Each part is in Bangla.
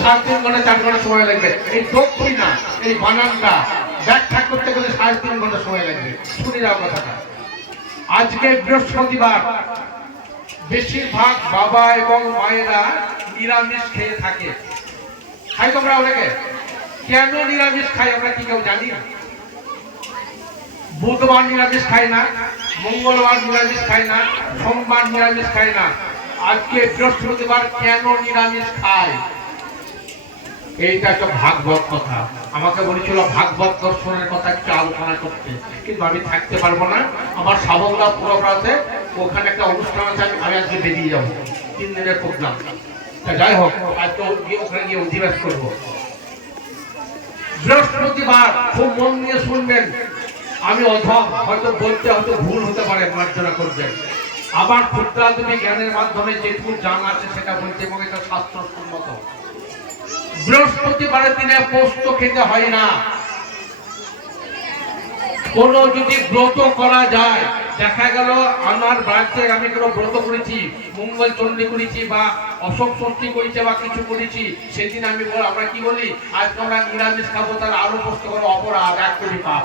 সাড়ে তিন ঘণ্টা, চার ঘণ্টা সময় লাগবে। এই দক্ষিণা, এই বানানটা ব্যাখ্যা করতে গেলে সাড়ে তিন ঘণ্টা সময় লাগবে। শুনি কথাটা। আজকে বৃহস্পতিবার, বেশিরভাগ বাবা এবং মায়েরা নিরামিষ খেয়ে থাকে। খাই তোমরা অনেকে? কেন নিরামিষ খাই আমরা কি কেউ জানি? বুধবার নিরামিষ খাই না, মঙ্গলবার নিরামিষ খাই না, সোমবার নিরামিষ খাই না। আজকে বৃহস্পতিবার কেন নিরামিষ খায় এইটা একটা ভাগবত কথা। আমাকে বলেছিল, ভাগবত দর্শনের কথা একটু আলোচনা করতে। কিন্তু আমি থাকতে পারব না। আমার সাবন্দা পুরোপাড়াতে ওখানে একটা অনুষ্ঠান আছে, আমি- আজকে বেরিয়ে যাব। তিন দিনের প্রোগ্রাম তা যাই হোক ও- গিয়ে ওখানে গিয়ে অধিবাস করব। বৃহস্পতিবার খুব মন নিয়ে শুনবেন। আমি অধম, হয়তো বলতে হয়তো ভুল হতে পারে, মার্জনা করবেন। আবার ক্ষুদ্রাদমি জ্ঞানের মাধ্যমে যেটুকু জানা আছে সেটা বলছে এবং এটা শাস্ত্রসম্মত। বৃহস্পতিবারের দিনে পোস্ত খেতে হয় না। কোন যদি ব্রত করা যায়, দেখা গেল আমার বাড়িতে আমি কোনো ব্রত করেছি, মঙ্গল চণ্ডী করেছি বা অশোক ষষ্ঠী করেছি বা কিছু করেছি, সেদিন আমি আমরা কি বলি? আজকে আমরা নিরামিষ খাব, তার আরও পোস্ত করো অপরাধ, এক কোটি পাপ।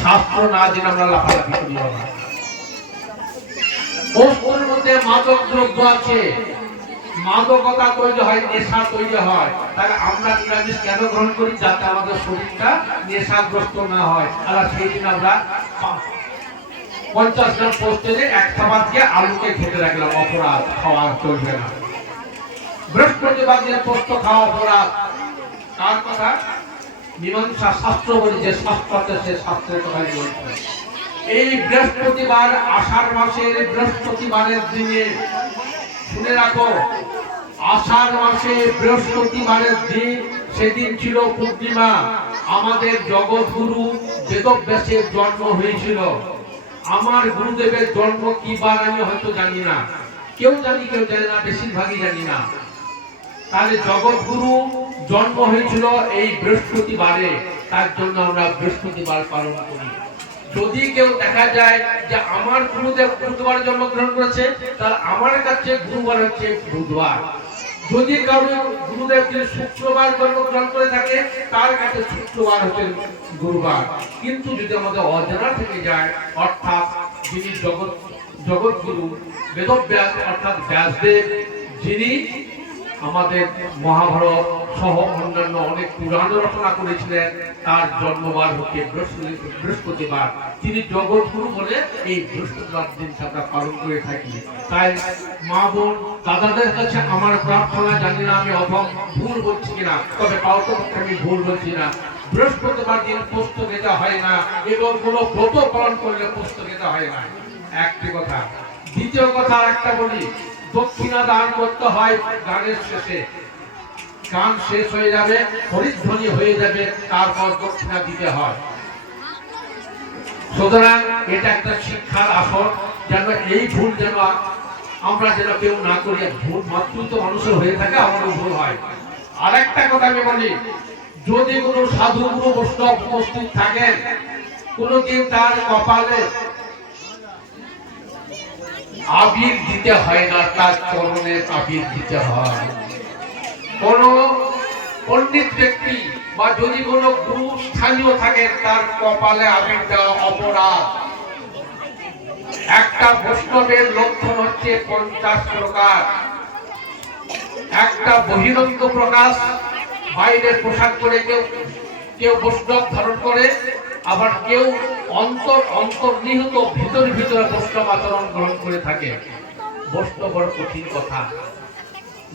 শাস্ত্র না জেনে আমরা লাফালাফি করি বাবা। পোস্তর মধ্যে মাদক দ্রব্য আছে। মাদকতা তৈরি হয়, নেশা তৈরি হয়। তাহলে আমরা নিরামিষ কেন গ্রহণ করি? যাতে আমাদের শরীরটা নেশাগ্রস্ত না হয়। আর সেই দিন আমরা পঞ্চাশ গ্রাম পোস্টেজে এক খাবার দিয়ে আলুকে খেতে রাখলাম। অপরাধ, খাওয়া চলবে না। বৃহস্পতিবার দিনে পোস্ত খাওয়া অপরাধ। কার কথা? মীমাংসা শাস্ত্র বলি যে শাস্ত্র আছে, সে শাস্ত্রের কথা বলছে। এই বৃহস্পতিবার আষাঢ় মাসের বৃহস্পতিবারের দিনে শুনে রাখো, আষাঢ় মাসে বৃহস্পতিবারের দিন সেদিন ছিল পূর্ণিমা। আমাদের জগৎগুরু বেদব্যাসের জন্ম হয়েছিল। আমার গুরুদেবের জন্ম কি বার আমি হয়তো জানি না। কেউ জানি, কেউ জানে না, বেশিরভাগই জানি না। তাহলে জগৎগুরু জন্ম হয়েছিল এই বৃহস্পতিবারে। তার জন্য আমরা বৃহস্পতিবার পালন করি। যদি কেউ দেখা যায় যে আমার গুরুদেব বুধবার জন্মগ্রহণ করেছে, তাহলে আমার কাছে গুরুবার হচ্ছে বুধবার যদি কারও গুরুদেব যদি শুক্রবার জন্মগ্রহণ করে থাকে, তার কাছে শুক্রবার হচ্ছে গুরুবার। কিন্তু যদি আমাদের অজানা থেকে যায়, অর্থাৎ যিনি জগৎ, জগৎগুরু, বেদব্যাস, অর্থাৎ ব্যাসদেব, যিনি আমাদের মহাভারত সহ অন্যান্য অনেক পুরাণ রচনা করেছিলেন। তার জন্মবার হচ্ছে বৃহস্পতিবার। তিনি জগৎগুরু বলে এই বৃহস্পতিবার দিনটা আমরা পালন করে থাকি। তাই মা বোন, দাদাদের কাছে আমার প্রার্থনা, জানি না আমি অভম ভুল বলছি কিনা, তবে পাওতপক্ষে আমি ভুল বলছি না। বৃহস্পতিবার দিন পোস্ত খেতে হয় না, এবং কোনো ব্রত পালন করলে পোস্ত খেতে হয় না। একটি কথা। দ্বিতীয় কথা একটা বলি। দক্ষিণা দান করতে হয় গানের শেষে। গান শেষ হয়ে যাবে, হরিধ্বনি হয়ে যাবে, তারপর দক্ষিণা দিতে হয়। সুতরাং এটা একটা শিক্ষার আসর, যেন এই ভুল যেন আমরা যেন কেউ না করি ভুল মাত্রই তো মানুষের হয়ে থাকে, আমারও ভুল হয়। আর একটা কথা আমি বলি, যদি কোনো সাধু গুরু বৈষ্ণব উপস্থিত থাকেন কোনোদিন তার কপালে আবির দিতে হয় না, তার চরণে আবির দিতে হয়। কোন পণ্ডিত ব্যক্তি বা যদি কোনো গুরু স্থানীয় থাকেন তার কপালে আবির দেওয়া অপরাধ। একটা বৈষ্ণবের লক্ষণ হচ্ছে পঞ্চাশ প্রকার। একটা বহিরঙ্গ প্রকাশ, বাইরের পোশাক পরে কেউ কেউ বৈষ্ণব ধারণ করে, আবার কেউ অন্তর, অন্তর্নিহিত, ভিতর ভিতরে বৈষ্ণব আচরণ গ্রহণ করে থাকে। বৈষ্ণব কঠিন কথা।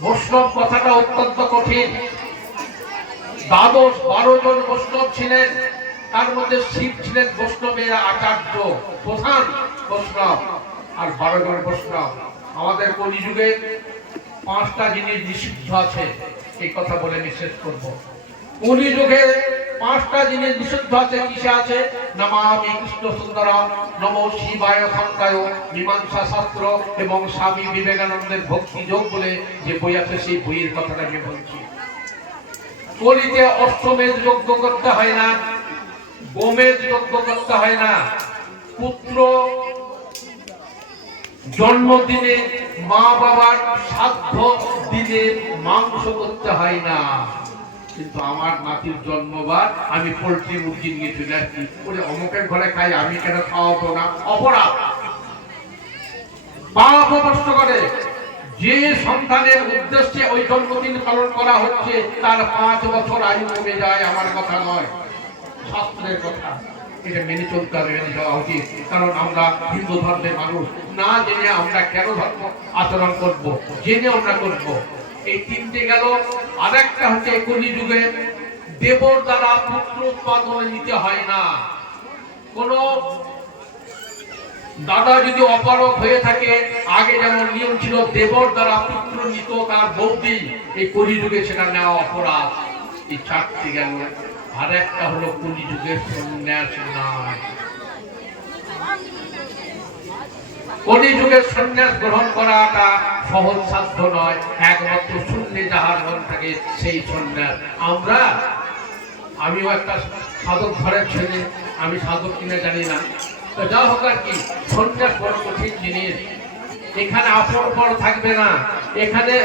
বৈষ্ণব কথাটা অত্যন্ত কঠিন। দ্বাদশ বারো জন বৈষ্ণব ছিলেন। তার মধ্যে শিব ছিলেন বৈষ্ণবের আচার্য, প্রধান বৈষ্ণব। আর বারো জন বৈষ্ণব। আমাদের কলিযুগে পাঁচটা জিনিস নিষিদ্ধ আছে। এই কথা বলে নিষেধ করব। কলিযুগে পাঁচটা জিনিস নিষিদ্ধ আছে, কিসে আছে? নমামি কৃষ্ণ সুন্দর, নম শিবায় সংকায় মীমাংসা শাস্ত্র এবং স্বামী বিবেকানন্দের ভক্তি যোগ বলে যে বই আছে, সেই বইয়ের কথাটা আমি বলছি। কলিতে অষ্টমেধ যজ্ঞ করতে হয় না গোমেধ যজ্ঞ করতে হয় না। পুত্র জন্মদিনে মা বাবার সাধ্য দিনে মাংস করতে হয় না। কিন্তু আমার নাতির জন্মবার আমি পোল্ট্রি মুরগি নিয়ে চলে আসছি। ওরে, অমুকের ঘরে খাই, আমি কেন খাওয়াবো না? অপরাধ। পাপ অবশ্য করে। যে সন্তানের উদ্দেশ্যে ওই জন্মদিন পালন করা হচ্ছে, তার পাঁচ বছর আয়ু কমে যায় আমার কথা নয়। শাস্ত্রের কথা। এটা মেনে চলতে হবে, মেনে যাওয়া উচিত। কারণ আমরা হিন্দু ধর্মের মানুষ, না জেনে আমরা কেন ধর্ম আচরণ করব, জেনে আমরা করব। এই তিনটে গেল। আরেকটা হচ্ছে এই কলিযুগে দেবর দ্বারা পুত্র উৎপাদন নিতে হয় না। কোনো দাদা যদি অপারক হয়ে থাকে, আগে যেমন নিয়ম ছিল, দেবর দ্বারা পুত্র নিত তার বৌদি, এই কলিযুগে সেটা নেওয়া অপরাধ। এই চারটি গেল আর একটা হলো কলিযুগের সন্ন্যাস নয় কলিযুগের সন্ন্যাস গ্রহণ করাটা সহজ সাধ্য নয়। একমাত্র শূন্যে যাহার মন থাকে, সেই সন্ন্যাস। আমরা, আমিও একটা সাধক ঘরের ছেলে, আমি সাধক কিনা জানি না। যা হোক আর কি বড় কঠিন জিনিস। এখানে আপন পর থাকবে না। এখানে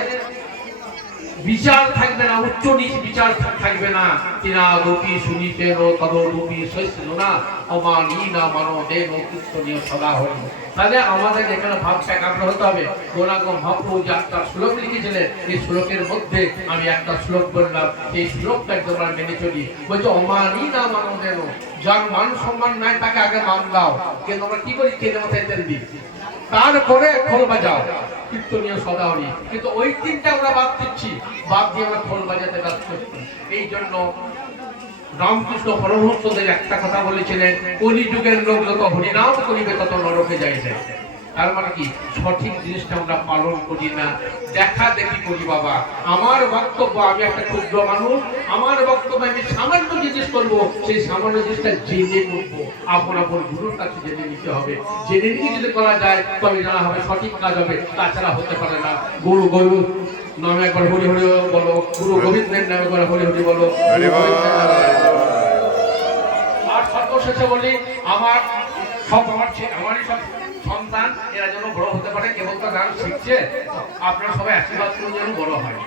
বিচার থাকবে না, উচ্চ নিচ বিচার থাকবে না। তিনা রূপী শুনিতে নো তর রূপী সৈন্য না অমানি না মানো দে কীর্তনীয় সদা হল তাহলে আমাদের এখানে ভাবটা একাগ্র হতে হবে। গোলাগম মহাপ্রভু যে একটা শ্লোক লিখেছিলেন। এই শ্লোকের মধ্যে আমি একটা শ্লোক বললাম। এই শ্লোকটা তোমরা মেনে চলি। বলছে অমানি না মানো দেন যার মান সম্মান নাই, তাকে আগে মান দাও। কিন্তু আমরা কি করি কেনে মাথায় তেল দিই? তারপরে খোল বাজাও। কীর্তনীয় সদাহরি। কিন্তু ওই তিনটা আমরা বাদ দিচ্ছি। বাদ দিয়ে আমরা খোল বাজাতে ব্যস্ত। এই জন্য রামকৃষ্ণ পরমহংসদের একটা কথা বলেছিলেন, কলিযুগের লোক যত হরিনাম করিবে, তত নরকে যাইবে। তার মানে কি? সঠিক জিনিসটা আমরা পালন করি না। দেখা দেখি করি, বাবা। আমার বক্তব্য, আমি একটা ক্ষুদ্র মানুষ। আমার বক্তব্য, আমি সামান্য জিনিস করব সেই সামান্য জিনিসটা জেনে করব আপন আপন গুরুর কাছে জেনে নিতে হবে। জেনে নিয়ে যদি করা যায় তবে জানা হবে সঠিক কাজ হবে তাছাড়া হতে পারে না। গুরু গরু নামে একবার হরি হরি বলো গুরু গোবিন্দের নামে একবার হরি হরি বলো। আর সর্বশেষে বলি আমার সব আমার আমারই সব সন্তান এরা যেন বড় হতে পারে কেবল তো গান শিখছে আপনারা সবাই আশীর্বাদ করুন যেন বড় হয়।